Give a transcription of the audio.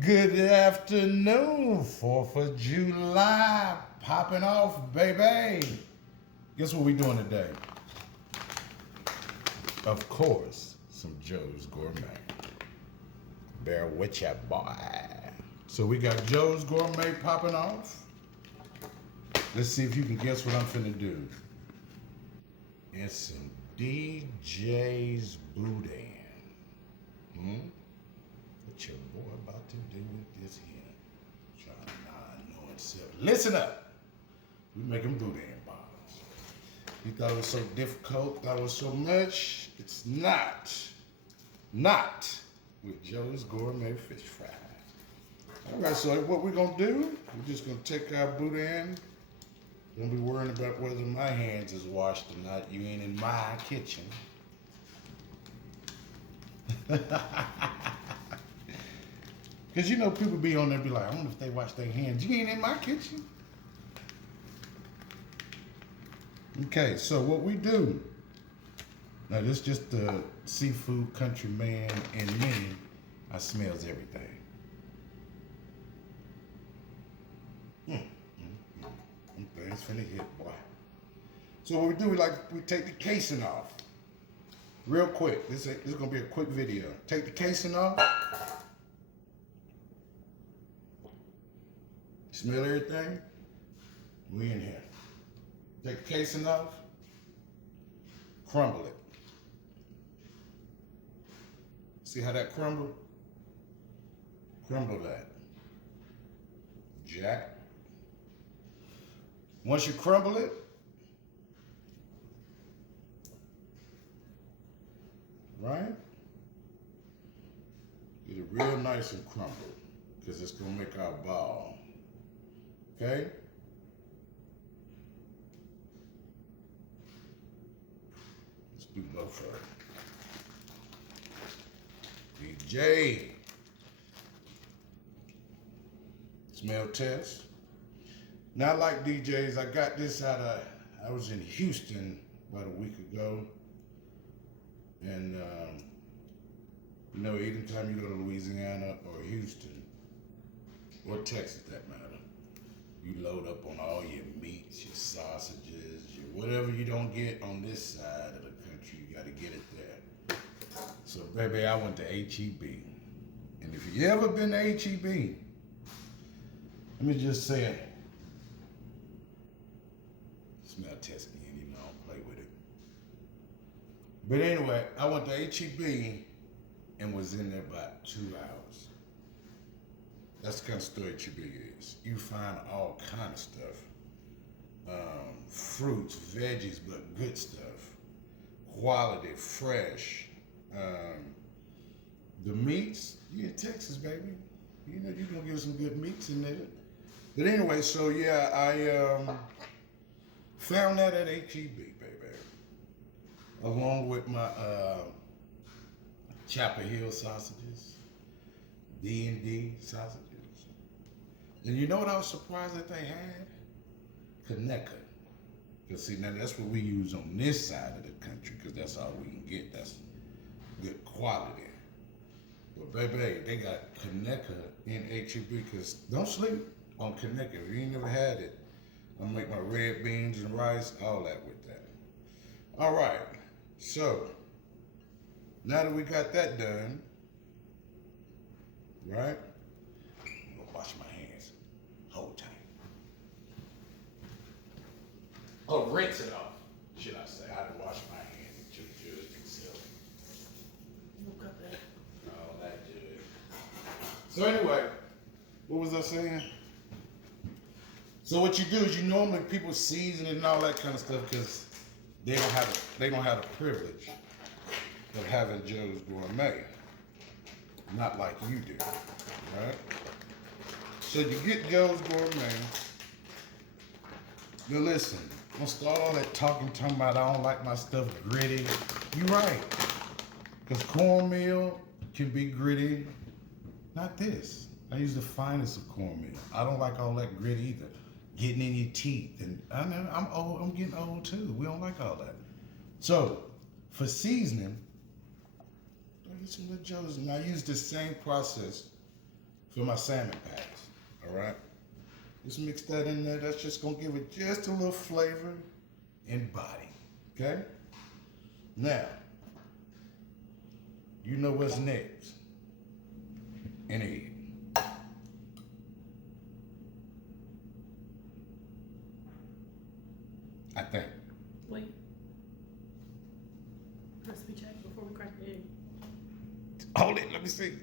Good afternoon, 4th of July, popping off, baby. Guess what we doing today? Of course, some Joe's Gourmet. Bear with ya, boy. So we got Joe's Gourmet popping off. Let's see if you can guess what I'm finna do. It's some DJ's Boudin. What your boy about to do with this here? Trying to not know itself. Listen up. We making Boudin bars. You thought it was so difficult, thought it was so much. It's not. Not with Joe's Gourmet Fish Fry. All right, so what we're gonna do, we're just gonna take our Boudin. Don't be worrying about whether my hands is washed or not. You ain't in my kitchen. Because you know people be on there be like, I wonder if they wash their hands. You ain't in my kitchen. Okay, so what we do, now this just the seafood country man in me. I smells everything. Things finna hit, boy. So what we do, we take the casing off. Real quick. This is gonna be a quick video. Take the casing off. Smell everything? We in here. Take the casing off. Crumble it. See how that crumble? Crumble that. Jack. Once you crumble it, right? Get it real nice and crumbled because it's gonna make our ball. Okay? Let's do both of them. DJ. Smell test. Not like DJs. I got this I was in Houston about a week ago. And, you know, anytime you go to Louisiana or Houston, or Texas, that matter, you load up on all your meats, your sausages, your whatever you don't get on this side of the country, you got to get it there. So, baby, I went to HEB. And if you ever been to HEB, let me just say it. Smell test me, and you know, I don't play with it. But anyway, I went to HEB and was in there about 2 hours. That's the kind of store HEB is. You find all kind of stuff. Fruits, veggies, but good stuff. Quality, fresh. The meats, you in Texas, baby. You know, you're going to get some good meats in there. But anyway, so yeah, I found that at HEB, baby. Along with my Chapel Hill sausages, D&D sausages. And you know what I was surprised that they had? Conecuh. Because see, now that's what we use on this side of the country because that's all we can get. That's good quality. But baby, they got Conecuh in HEB because don't sleep on Conecuh. If you ain't never had it, I'm gonna make my red beans and rice, all that with that. All right, so now that we got that done, right? I'm gonna wash my hands. Hold tight. Oh, rinse it off, should I say? I didn't wash my hands. Judge himself. Look up there. Oh, that judge. So anyway, what was I saying? So what you do is you normally people season it and all that kind of stuff because they don't have the privilege of having Joe's Gourmet. Not like you do, right? So you get Joe's Gourmet. Now listen, don't start all that talking about I don't like my stuff gritty. You're right. Because cornmeal can be gritty. Not this. I use the finest of cornmeal. I don't like all that grit either. Getting in your teeth. And I'm old, I'm getting old too. We don't like all that. So, for seasoning, I get some little Joe's. And I use the same process for for my salmon patties. All right. Just mix that in there. That's just gonna give it just a little flavor and body. Okay. Now, you know what's next? An egg. I think. Wait. Recipe check before we crack the egg. Hold it. Let me see.